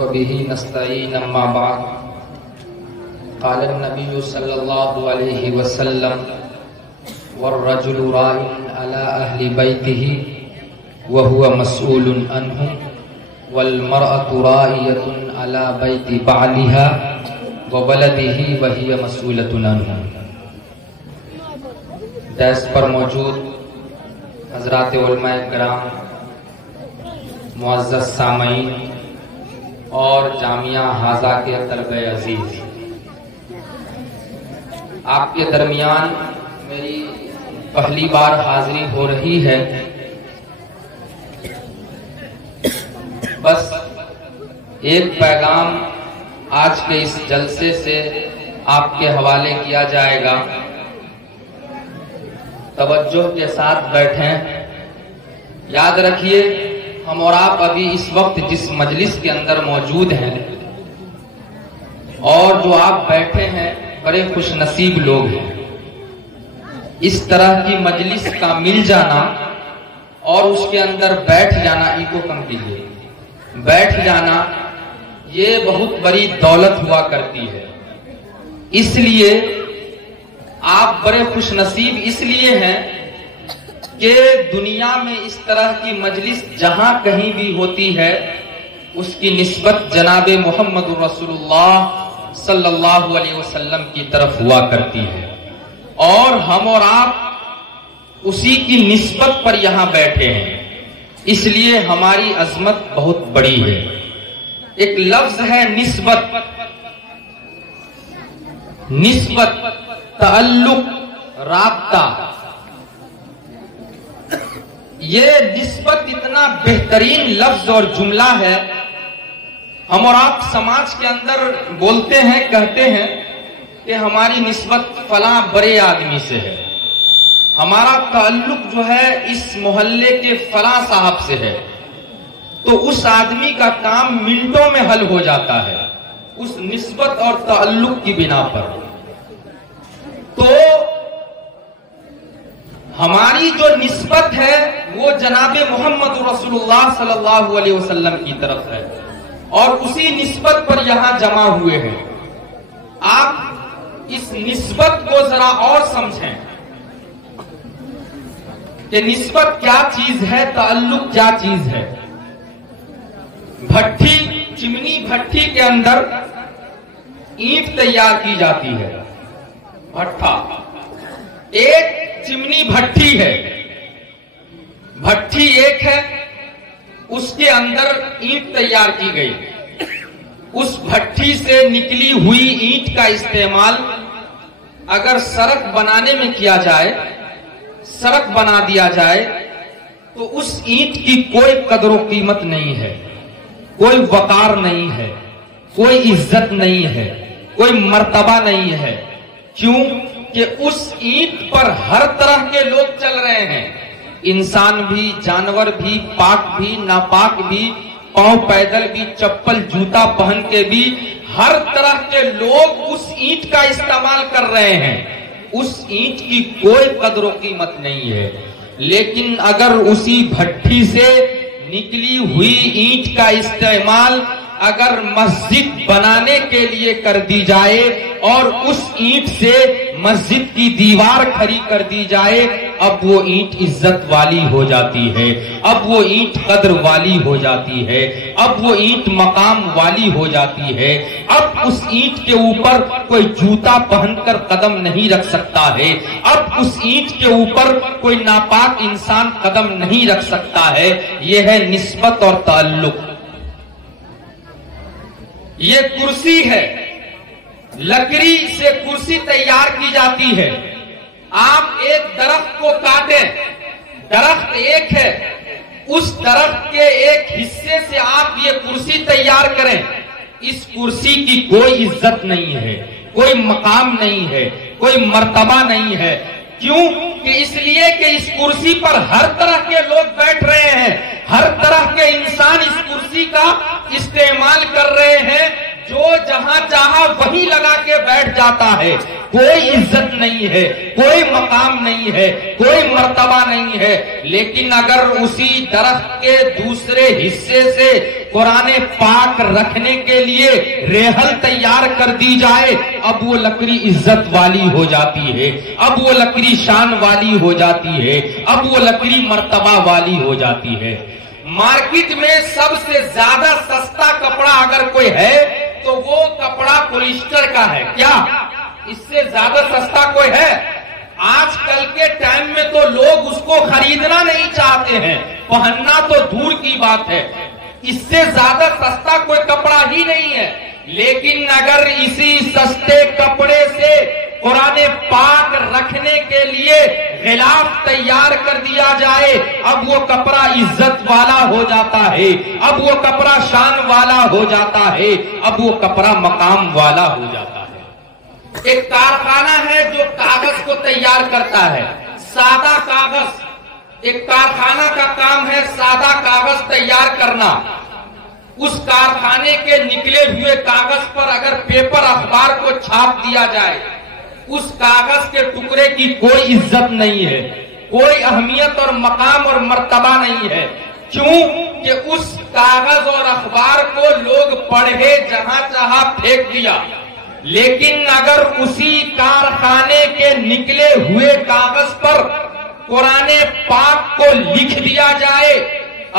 وبه نستعين أما بعد قال النبي صلى الله عليه وسلم والرجل راع على أهل بيته وهو مسؤول عنهم والمرأة راعية على بيت بعلها وولده وهي مسؤولة عنهم۔ دائس پر موجود حضرات علماء کرام، معزز سامعین اور جامعہ حاضہ کے طلبہ عزیز، آپ کے درمیان میری پہلی بار حاضری ہو رہی ہے۔ بس ایک پیغام آج کے اس جلسے سے آپ کے حوالے کیا جائے گا، توجہ کے ساتھ بیٹھیں۔ یاد رکھیے، ہم اور آپ ابھی اس وقت جس مجلس کے اندر موجود ہیں اور جو آپ بیٹھے ہیں، بڑے خوش نصیب لوگ ہیں۔ اس طرح کی مجلس کا مل جانا اور اس کے اندر بیٹھ جانا، ایکو کم کیجیے، بیٹھ جانا، یہ بہت بڑی دولت ہوا کرتی ہے۔ اس لیے آپ بڑے خوش نصیب اس لیے ہیں کہ دنیا میں اس طرح کی مجلس جہاں کہیں بھی ہوتی ہے، اس کی نسبت جناب محمد رسول اللہ صلی اللہ علیہ وسلم کی طرف ہوا کرتی ہے، اور ہم اور آپ اسی کی نسبت پر یہاں بیٹھے ہیں، اس لیے ہماری عظمت بہت بڑی ہے۔ ایک لفظ ہے نسبت، نسبت، تعلق، رابطہ۔ یہ نسبت اتنا بہترین لفظ اور جملہ ہے، ہم اور آپ سماج کے اندر بولتے ہیں، کہتے ہیں کہ ہماری نسبت فلاں بڑے آدمی سے ہے، ہمارا تعلق جو ہے اس محلے کے فلاں صاحب سے ہے، تو اس آدمی کا کام منٹوں میں حل ہو جاتا ہے اس نسبت اور تعلق کی بنا پر۔ تو ہماری جو نسبت ہے وہ جناب محمد رسول اللہ صلی اللہ علیہ وسلم کی طرف ہے، اور اسی نسبت پر یہاں جمع ہوئے ہیں۔ آپ اس نسبت کو ذرا اور سمجھیں کہ نسبت کیا چیز ہے، تعلق کیا چیز ہے۔ بھٹی، چمنی بھٹی کے اندر اینٹ تیار کی جاتی ہے، بھٹا ایک چمنی بھٹی ہے، بھٹی ایک ہے، اس کے اندر اینٹ تیار کی گئی۔ اس بھٹی سے نکلی ہوئی اینٹ کا استعمال اگر سڑک بنانے میں کیا جائے، سڑک بنا دیا جائے، تو اس اینٹ کی کوئی قدر و قیمت نہیں ہے، کوئی وقار نہیں ہے، کوئی عزت نہیں ہے، کوئی مرتبہ نہیں ہے۔ کیوں کہ اس اینٹ پر ہر طرح کے لوگ چل رہے ہیں، انسان بھی، جانور بھی، پاک بھی، ناپاک بھی، پاؤں پیدل بھی، چپل جوتا پہن کے بھی، ہر طرح کے لوگ اس اینٹ کا استعمال کر رہے ہیں۔ اس اینٹ کی کوئی قدر و قیمت نہیں ہے، لیکن اگر اسی بھٹی سے نکلی ہوئی اینٹ کا استعمال اگر مسجد بنانے کے لیے کر دی جائے اور اس اینٹ سے مسجد کی دیوار کھڑی کر دی جائے، اب وہ اینٹ عزت والی ہو جاتی ہے، اب وہ اینٹ قدر والی ہو جاتی ہے، اب وہ اینٹ مقام والی ہو جاتی ہے۔ اب اس اینٹ کے اوپر کوئی جوتا پہن کر قدم نہیں رکھ سکتا ہے، اب اس اینٹ کے اوپر کوئی ناپاک انسان قدم نہیں رکھ سکتا ہے۔ یہ ہے نسبت اور تعلق۔ یہ کرسی ہے، لکڑی سے کرسی تیار کی جاتی ہے۔ آپ ایک درخت کو کاٹیں، درخت ایک ہے، اس درخت کے ایک حصے سے آپ یہ کرسی تیار کریں، اس کرسی کی کوئی عزت نہیں ہے، کوئی مقام نہیں ہے، کوئی مرتبہ نہیں ہے۔ کیوں کہ اس لیے کہ اس کرسی پر ہر طرح کے لوگ بیٹھ رہے ہیں، ہر طرح کے انسان اس کرسی کا استعمال کر رہے ہیں، جو جہاں چاہا وہیں لگا کے بیٹھ جاتا ہے۔ کوئی عزت نہیں ہے، کوئی مقام نہیں ہے، کوئی مرتبہ نہیں ہے، لیکن اگر اسی درخت کے دوسرے حصے سے قرآن پاک رکھنے کے لیے ریحل تیار کر دی جائے، اب وہ لکڑی عزت والی ہو جاتی ہے، اب وہ لکڑی شان والی ہو جاتی ہے، اب وہ لکڑی مرتبہ والی ہو جاتی ہے۔ مارکیٹ میں سب سے زیادہ سستا کپڑا اگر کوئی ہے تو وہ کپڑا پولیسٹر کا ہے۔ کیا اس سے زیادہ سستا کوئی ہے؟ آج کل کے ٹائم میں تو لوگ اس کو خریدنا نہیں چاہتے ہیں، پہننا تو دور کی بات ہے، اس سے زیادہ سستا کوئی کپڑا ہی نہیں ہے۔ لیکن اگر اسی سستے کپڑے سے قرآن پاک رکھنے کے لیے غلاف تیار کر دیا جائے، اب وہ کپڑا عزت والا ہو جاتا ہے، اب وہ کپڑا شان والا ہو جاتا ہے، اب وہ کپڑا مقام والا ہو جاتا ہے۔ ایک کارخانہ ہے جو کاغذ کو تیار کرتا ہے، سادہ کاغذ، ایک کارخانہ کا کام ہے سادہ کاغذ تیار کرنا۔ اس کارخانے کے نکلے ہوئے کاغذ پر اگر پیپر اخبار کو چھاپ دیا جائے، اس کاغذ کے ٹکڑے کی کوئی عزت نہیں ہے، کوئی اہمیت اور مقام اور مرتبہ نہیں ہے۔ کیوں کہ اس کاغذ اور اخبار کو لوگ پڑھے جہاں چاہا پھینک دیا۔ لیکن اگر اسی کارخانے کے نکلے ہوئے کاغذ پر قرآن پاک کو لکھ دیا جائے،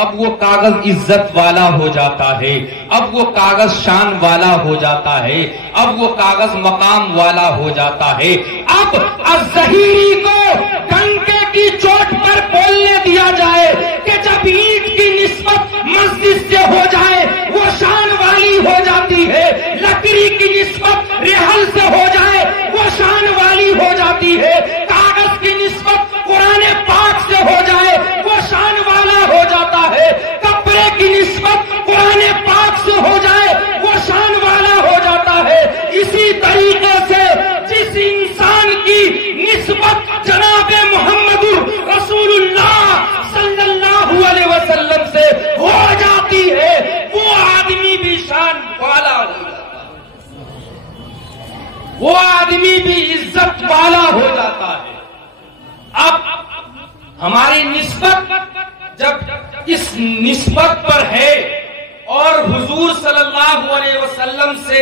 اب وہ کاغذ عزت والا ہو جاتا ہے، اب وہ کاغذ شان والا ہو جاتا ہے، اب وہ کاغذ مقام والا ہو جاتا ہے۔ اب الظہیری کو ڈنکے کی چوٹ پر بولنے دیا جائے کہ جب اینٹ کی نسبت مسجد سے ہو جائے وہ شان والی ہو جاتی ہے، لکڑی کی نسبت ریحل سے ہو جائے وہ شان والی ہو جاتی ہے، کاغذ کی نسبت قرآن پاک سے ہو جائے وہ شان والا ہو جاتا ہے، کپڑے کی نسبت قرآن پاک سے ہو جائے وہ شان والا ہو جاتا ہے۔ اسی طریقے سے جس انسان کی نسبت جناب محمد رسول اللہ صلی اللہ علیہ وسلم سے ہو جاتی ہے، وہ آدمی بھی شان والا ہو جاتا ہے، وہ آدمی بھی عزت والا ہو جاتا ہے۔ اب ہماری نسبت جب اس نسبت پر ہے اور حضور صلی اللہ علیہ وسلم سے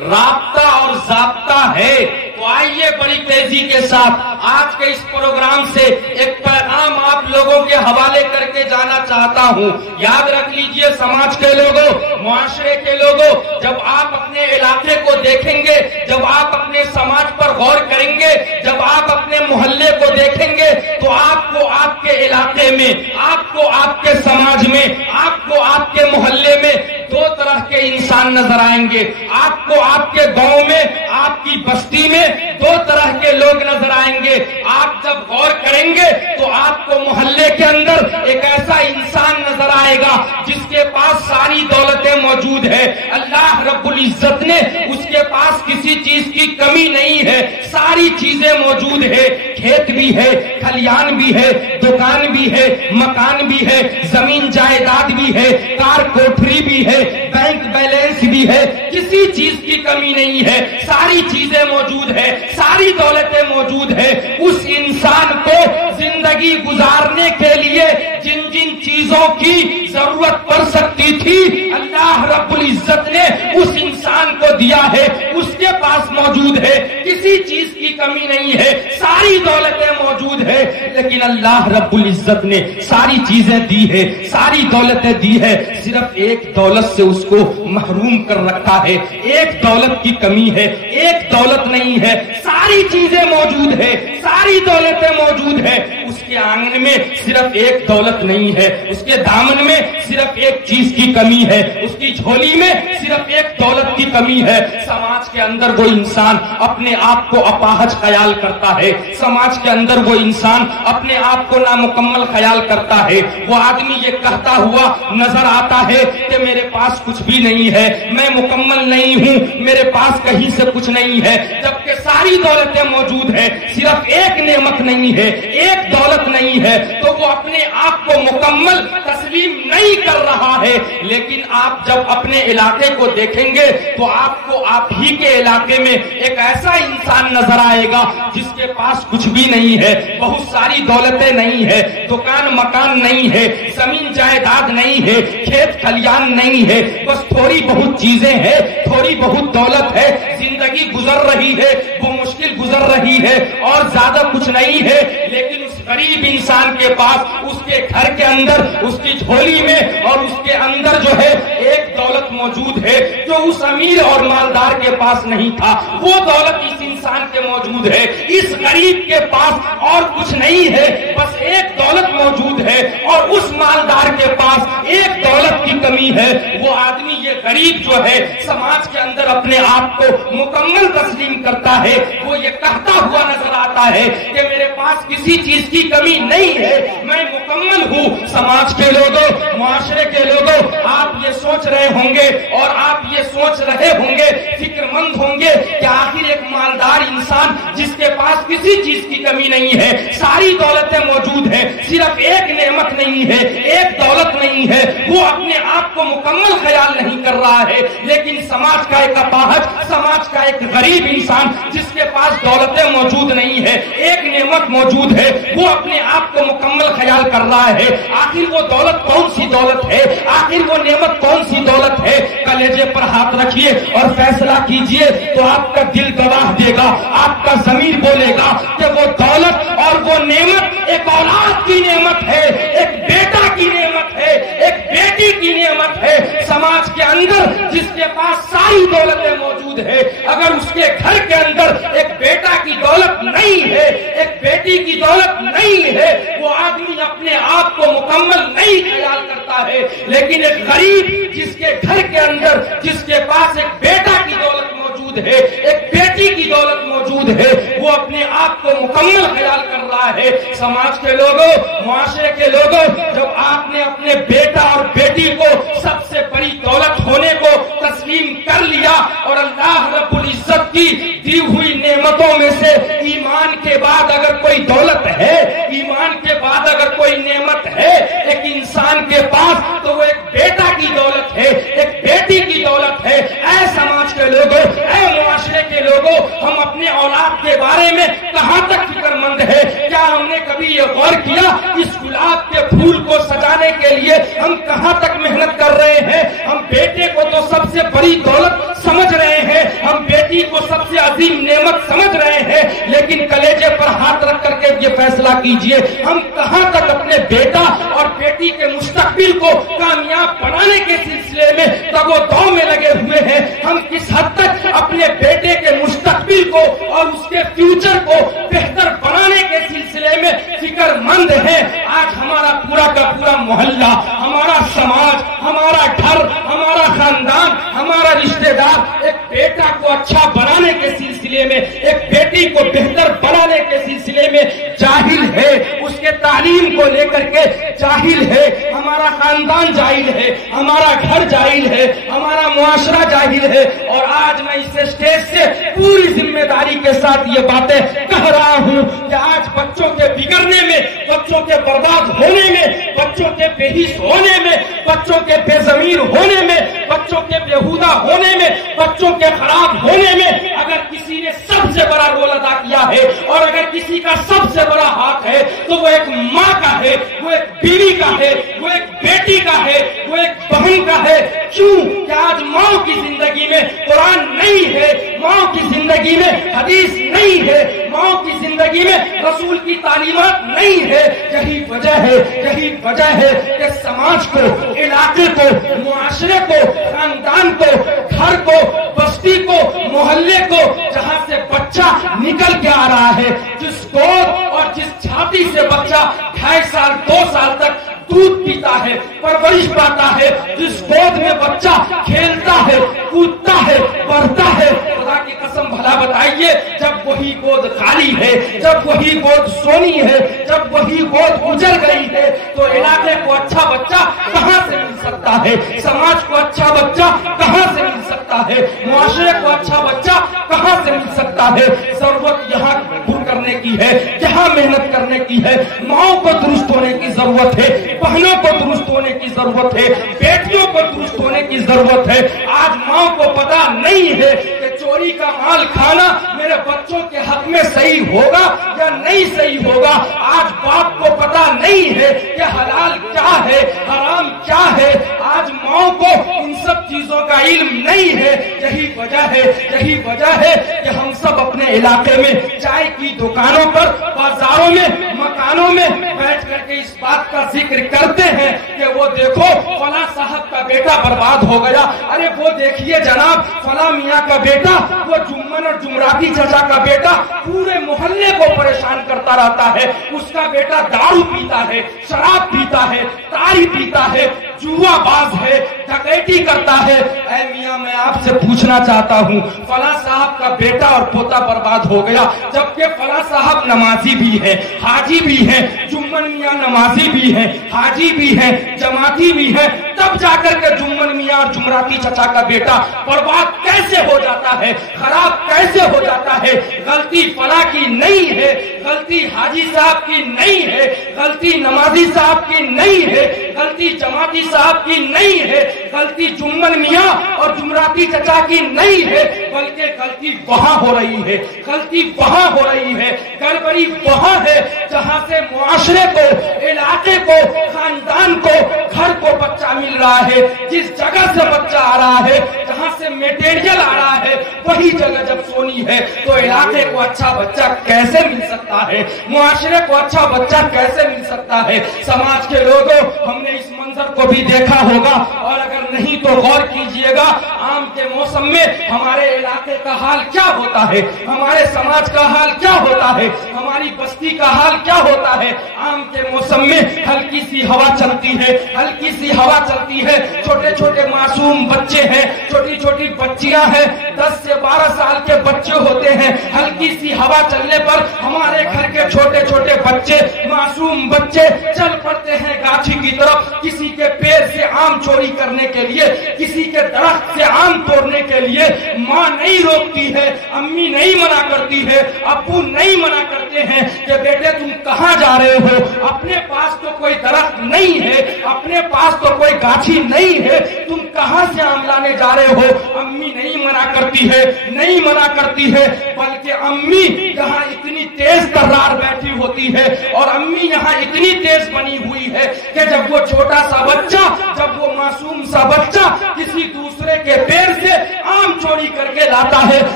رابطہ اور ضابطہ ہے، تو آئیے بڑی تیزی کے ساتھ آج کے اس پروگرام سے ایک پیغام آپ لوگوں کے حوالے کر کے جانا چاہتا ہوں۔ یاد رکھ لیجئے سماج کے لوگوں، معاشرے کے لوگوں، جب آپ اپنے علاقے کو دیکھیں گے، جب آپ اپنے سماج پر غور کریں گے، جب آپ اپنے محلے کو دیکھیں گے، تو آپ کو آپ کے علاقے میں، آپ کو آپ کے سماج میں، آپ کو آپ کے محلے میں دو طرح کے انسان نظر آئیں گے۔ آپ کو آپ کے گاؤں میں، آپ کی بستی میں دو طرح کے لوگ نظر آئیں گے۔ آپ جب غور کریں گے تو آپ کو محلے کے اندر ایک ایسا انسان نظر آئے گا جس کے پاس ساری دولتیں موجود ہے، اللہ رب العزت نے اس کے پاس کسی چیز کی کمی نہیں ہے، ساری چیزیں موجود ہے، کھیت بھی ہے، کھلیان بھی ہے، دکان بھی ہے، مکان بھی ہے، زمین جائیداد بھی ہے، کار کوٹھری بھی ہے، بینک بیلنس بھی ہے، کسی چیز کی کمی نہیں ہے، ساری چیزیں موجود ہے، ساری دولتیں موجود ہے۔ اس انسان کو زندگی گزارنے کے لیے جن جن چیزوں کی ضرورت پڑ سکتی تھی اللہ رب العزت نے اس انسان کو دیا ہے، اس کے پاس موجود ہے، کسی چیز کی کمی نہیں ہے، ساری دولتیں موجود ہے۔ لیکن اللہ رب العزت نے ساری چیزیں دی ہے، ساری دولتیں دی ہے، صرف ایک دولت سے اس کو محروم کر رکھا ہے۔ ایک دولت کی کمی ہے، ایک دولت نہیں ہے، ساری چیزیں موجود ہے، ساری دولتیں موجود ہے۔ اس کے آنگن میں صرف ایک دولت نہیں ہے، اس کے دامن میں صرف ایک چیز کی کمی ہے، اس کی جھولی میں صرف ایک دولت کی کمی ہے۔ سماج کے اندر وہ انسان اپنے آپ کو اپاہج خیال کرتا ہے، سماج کے اندر وہ انسان اپنے آپ کو نامکمل خیال کرتا ہے۔ وہ آدمی یہ کہتا ہوا نظر آتا ہے کہ میرے پاس کچھ بھی نہیں ہے، میں مکمل نہیں ہوں، میرے پاس کہیں سے کچھ نہیں ہے، جبکہ ساری دولتیں موجود ہے، صرف ایک نعمت نہیں ہے، ایک دولت نہیں ہے، تو وہ اپنے آپ کو مکمل تسلیم نہیں کر رہا ہے۔ لیکن آپ جب اپنے علاقے کو دیکھیں دیکھیں گے تو آپ کو آپ ہی کے علاقے میں ایک ایسا انسان نظر آئے گا جس کے پاس کچھ بھی نہیں ہے، بہت ساری دولتیں نہیں ہے، دکان مکان نہیں ہے، زمین جائیداد نہیں ہے، کھیت کھلیان نہیں ہے، بس تھوڑی بہت چیزیں ہیں، تھوڑی بہت دولت ہے، زندگی گزر رہی ہے، وہ مشکل گزر رہی ہے اور زیادہ کچھ نہیں ہے، لیکن اس غریب انسان کے پاس اس کے گھر کے اندر، اس کی جھولی میں اور اس کے اندر جو ہے ایک دولت موجود ہے جو اس امیر اور مالدار کے پاس نہیں تھا، وہ دولت اس انسان کے موجود ہے۔ اس غریب کے پاس اور کچھ نہیں ہے، بس ایک دولت موجود ہے اور اس مالدار کے پاس ایک دولت کی کمی ہے۔ وہ آدمی، یہ غریب جو ہے، سماج کے اندر اپنے آپ کو مکمل تسلیم کرتا ہے، وہ یہ کہتا ہوا نظر آتا ہے کہ میرے پاس کسی چیز کی کمی نہیں ہے، میں مکمل ہوں۔ سماج کے لوگوں، معاشرے کے لوگوں، آپ یہ سوچ رہے ہوں گے اور آپ یہ سوچ رہے ہوں گے، فکر مند ہوں گے کہ آخر ایک مالدار انسان جس کے پاس کسی چیز کی کمی نہیں ہے، ساری دولتیں موجود ہیں، صرف ایک نعمت نہیں ہے، ایک دولت نہیں ہے، وہ اپنے آپ کو مکمل خیال نہیں کر رہا ہے، لیکن سماج کا ایک اپاہج، سماج کا ایک غریب انسان جس کے پاس دولتیں موجود نہیں ہے، ایک نعمت موجود ہے، وہ اپنے آپ کو مکمل خیال کر رہا ہے۔ آخر وہ دولت کون سی دولت ہے؟ آخر وہ نعمت کون سی دولت ہے؟ کلیجے پر ہاتھ رکھیے اور فیصلہ کیجئے تو آپ کا دل گواہ دے گا، آپ کا ضمیر بولے گا کہ وہ دولت اور وہ نعمت ایک اولاد کی نعمت ہے، ایک بیٹا کی نعمت ہے، ایک بیٹی کی نعمت ہے۔ سماج کے اندر جس کے پاس ساری دولتیں موجود ہے، اگر اس کے گھر کے اندر ایک بیٹا کی دولت نہیں ہے، ایک بیٹی کی دولت نہیں ہے، وہ آدمی اپنے آپ کو مکمل نہیں خیال کرتا ہے۔ لیکن ایک غریب جس کے گھر کے اندر، جس کے پاس ایک بیٹا کی دولت موجود ہے، ایک بیٹی کی دولت موجود ہے، وہ اپنے آپ کو مکمل خیال کر رہا ہے۔ سماج کے لوگوں، معاشرے کے لوگوں، جب آپ نے اپنے بیٹا اور بیٹی کو سب سے بڑی دولت ہونے کو تسلیم کر لیا اور اللہ رب العزت کی دی ہوئی نعمتوں میں سے ایمان کے بعد اگر کوئی دولت ہے، ایمان کے بعد اگر کوئی نعمت ہے ایک انسان کے پاس، تو وہ ایک بیٹا کی دولت ہے، ایک بیٹی کی دولت ہے۔ اے سماج کے لوگوں، اے معاشرے کے لوگوں، ہم اپنے اولاد کے بارے میں کہاں تک فکر مند ہے؟ کیا ہم نے کبھی یہ غور کیا اس گلاب کے پھول کو سجانے کے لیے ہم کہاں تک محنت کر رہے ہیں؟ ہم بیٹے کو تو سب سے بڑی دولت سمجھ رہے ہیں، ہم بیٹی کو سب سے عظیم نعمت سمجھ رہے ہیں، لیکن کلیجے پر ہاتھ رکھ کر کے یہ فیصلہ کیجئے، ہم کہاں تک اپنے بیٹا اور بیٹی کے مستقبل کو کامیاب بنانے کے سلسلے میں تگ و دو میں لگے ہوئے ہیں؟ ہم کس حد تک اپنے بیٹے کے مستقبل کو اور اس کے فیوچر کو بہتر بنانے کے سلسلے میں فکر مند ہیں؟ آج ہمارا پورا کا پورا محلہ، ہمارا سماج، ہمارا گھر، ہمارا خاندان، ہمارا رشتہ دار ایک بیٹا کو اچھا بنانے کے سلسلے میں، ایک بیٹی کو بہتر بنانے کے سلسلے میں جاہل ہے، اس کے تعلیم کو لے کر کے جاہل ہے، ہمارا خاندان جاہل ہے، ہمارا گھر جاہل ہے، ہمارا معاشرہ جاہل ہے۔ اور آج میں اس اسٹیج سے پوری ذمہ داری کے ساتھ یہ باتیں کہہ رہا ہوں کہ آج بچوں کے بگڑنے میں، بچوں کے برباد ہونے میں، بچوں کے بے حس ہونے میں، بچوں کے بے ضمیر ہونے میں، بچوں کے بےہودہ ہونے میں، بچوں کے خراب ہونے میں اگر کسی نے سب سے بڑا رول ادا کیا ہے اور اگر کسی کا سب سے بڑا ہاتھ ہے تو وہ ایک ماں کا ہے، وہ ایک بیوی کا ہے، وہ ایک بیٹی کا ہے، وہ ایک بہن کا ہے۔ کیوں کہ آج ماں کی زندگی میں قرآن نہیں ہے، ماں کی زندگی میں حدیث نہیں ہے، ماں کی زندگی میں رسول کی تعلیمات نہیں ہے۔ یہی وجہ ہے، یہی وجہ ہے کہ سماج کو، علاقے کو، معاشرے کو، خاندان کو، گھر کو، بستی کو، محلے کو، جہاں سے بچہ نکل کے آ رہا ہے، جس گود اور جس چھاتی سے بچہ 2.5 سال 2 سال تک دودھ پیتا ہے، پرورش پاتا ہے، جس گود میں بچہ کھیلتا ہے، کودتا ہے، پڑھتا ہے، خدا کی قسم بھلا بتائیے جب وہی گود خالی ہے، جب وہی گود سونی ہے، جب وہی گود اجڑ گئی ہے، تو علاقے کو اچھا بچہ کہاں سے مل سکتا ہے؟ سماج کو اچھا بچہ کہاں سے مل سکتا ہے؟ معاشرے کو اچھا بچہ کہاں سے مل سکتا ہے؟ ضرورت یہاں پور کرنے کی ہے کہ انتہا محنت کرنے کی ہے. ماؤں کو درست ہونے کی ضرورت ہے, بہنوں کو درست ہونے کی ضرورت ہے, بیٹیوں کو درست ہونے کی ضرورت ہے. آج ماؤں کو پتا نہیں ہے کہ چوری کا مال کھانا میرے بچوں کے حق میں صحیح ہوگا یا نہیں صحیح ہوگا. آج باپ کو پتا نہیں ہے کہ حلال کیا ہے, حرام کیا ہے. آج ماؤں کو ان سب چیزوں کا علم نہیں ہے. یہی وجہ ہے کہ ہم سب اپنے علاقے میں چائے کی دکانوں پر, بازاروں میں, مکانوں میں بیٹھ کر کے اس بات کا ذکر کرتے ہیں کہ وہ دیکھو فلاں صاحب کا بیٹا برباد ہو گیا. ارے وہ دیکھیے جناب, فلاں میاں کا بیٹا, وہ جمن اور جمراتی چچا کا بیٹا پورے محلے کو پریشان کرتا رہتا ہے. اس کا بیٹا دارو پیتا ہے, شراب پیتا ہے, تاری پیتا ہے, جوا باز ہے, ڈکیتی کرتا ہے. اے میاں میں آپ سے پوچھنا چاہتا ہوں, فلاں صاحب کا بیٹا اور پوتا برباد ہو گیا, جبکہ فلاں صاحب نمازی بھی ہے, حاجی بھی ہے, جمن میاں نمازی بھی ہے, حاجی بھی ہے, جماعتی بھی ہے, تب جا کر کے جمن میاں اور جمراتی چچا کا بیٹا برباد کیسے ہو جاتا ہے, خراب کیسے ہو جاتا ہے؟ غلطی فلاں کی نہیں ہے, غلطی حاجی صاحب کی نہیں ہے, غلطی نمازی صاحب کی نہیں ہے, غلطی جماعتی صاحب کی نہیں ہے, غلطی جمن میاں اور جمراتی چچا کی نہیں ہے, بلکہ غلطی وہاں ہو رہی ہے, غلطی وہاں ہو رہی ہے, گڑبڑی وہاں ہے جہاں سے معاشرے کو, علاقے کو, خاندان کو, گھر کو بچہ مل رہا ہے. جس جگہ سے بچہ آ رہا ہے, جہاں سے میٹیریل آ رہا ہے, وہی جگہ جب سونی ہے تو علاقے کو اچھا بچہ کیسے مل سکتا ہے, معاشرے کو اچھا بچہ کیسے مل سکتا ہے؟ سماج کے لوگوں, ہم نے اس منظر کو بھی دیکھا ہوگا, اور اگر نہیں تو غور کیجئے گا, آم کے موسم میں ہمارے علاقے کا حال کیا ہوتا ہے, ہمارے سماج کا حال کیا ہوتا ہے, ہماری بستی کا حال کیا ہوتا ہے. آم کے موسم میں ہلکی سی ہوا چلتی ہے, ہلکی سی ہوا چلتی ہے, چھوٹے چھوٹے معصوم بچے ہیں, چھوٹی چھوٹی بچیاں ہیں, 10 سے 12 سال کے بچے ہوتے ہیں. ہلکی سی ہوا چلنے پر ہمارے گھر کے چھوٹے چھوٹے بچے, معصوم بچے چل پڑتے ہیں گاچھی کی طرف, کسی کے پیڑ سے آم چوری کرنے کے لیے, کسی کے درخت سے آم توڑنے کے لیے. ماں نہیں روکتی ہے, امی نہیں منع کرتی ہے, ابو نہیں منع کرتے ہیں کہ بیٹے تم کہاں جا رہے ہو, اپنے پاس تو کوئی درخت نہیں ہے, اپنے پاس تو کوئی گاچھی نہیں ہے, تم کہاں سے آم لانے جا رہے ہو. امی نہیں منع کرتی ہے, نہیں منع کرتی ہے, بلکہ امی یہاں اتنی تیز ترار بیٹھی ہوتی ہے, اور امی یہاں اتنی تیز بنی ہوئی ہے کہ جب وہ چھوٹا سا بچہ, جب وہ معصوم سا بچہ کسی دوسرے کے پیڑ سے آم چوری کر کے لاتا ہے,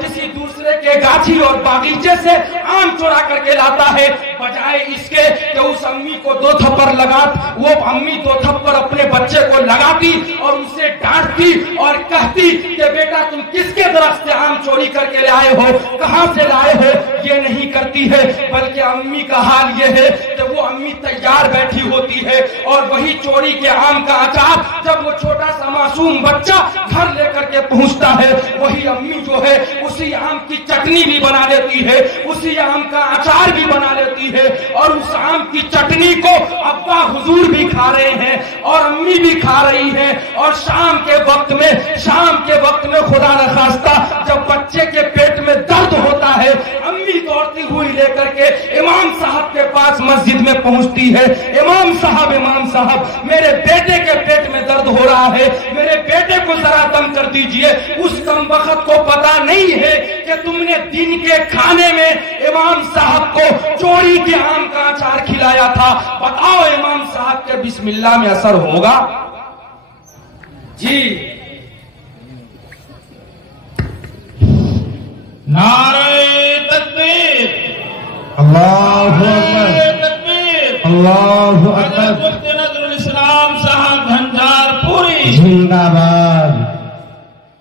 کسی دوسرے کے گاچھی اور باغیچے سے آم چورا کر کے لاتا ہے, بجائے اس کے کہ اس امی کو 2 تھپڑ لگا, وہ امی 2 تھپڑ اپنے بچے کو لگاتی اور اسے ڈانٹتی اور کہتی کہ بیٹا تم کس کے درخت سے آم چوری کر کے لائے ہو, کہاں سے لائے ہو. یہ نہیں کرتی ہے, بلکہ امی کا حال یہ ہے کہ وہ امی تیار بیٹھی ہوتی ہے, اور وہی چوری کے آم کا اچار جب وہ چھوٹا سا معصوم بچہ گھر لے کر کے پہنچتا ہے, وہی امی جو ہے اسی آم کی چٹنی بھی بنا لیتی ہے, اسی آم کا اچار بھی بنا لیتی ہے, اور اس آم کی چٹنی کو ابا حضور بھی کھا رہے ہیں اور امی بھی کھا رہی ہیں. اور شام کے وقت میں خدا نخواستہ جب بچے کے پیٹ میں درد ہوتا ہے, امی دوڑتی ہوئی لے کر کے امام صاحب کے پاس مسجد میں پہنچتی ہے. امام صاحب میرے بیٹے کے پیٹ میں درد ہو رہا ہے, میرے بیٹے کو ذرا دم کر دیجئے. اس کم وقت کو پتا نہیں ہے کہ تم نے دن کے کھانے میں امام صاحب کو چوری کے آم کا اچار کھلایا تھا. بتاؤ امام صاحب کے بسم اللہ میں اثر ہوگا؟ جی نعرہ تکبیر, اللہ اکبر, تکبیر, اللہ حضرت اکبر, مفتی نذر الاسلام صاحب گھنجار پوری زندہ باد.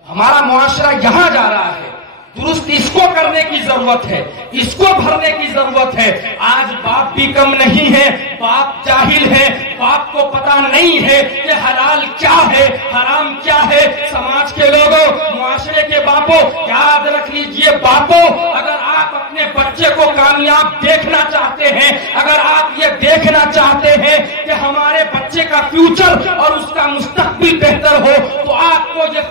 ہمارا معاشرہ یہاں جا رہا ہے, درست اس کو کرنے کی ضرورت ہے, اس کو بھرنے کی ضرورت ہے. آج باپ بھی کم نہیں ہے, باپ جاہل ہے, باپ کو پتا نہیں ہے کہ حلال کیا ہے, حرام کیا ہے. سماج کے لوگوں, معاشرے کے باپوں, یاد رکھ لیجئے باپوں, اگر آپ اپنے بچے کو کامیاب دیکھنا چاہتے ہیں, اگر آپ یہ دیکھنا چاہتے ہیں کہ ہمارے بچے کا فیوچر اور اس کا مستقبل بہتر ہو, تو آپ کو یہ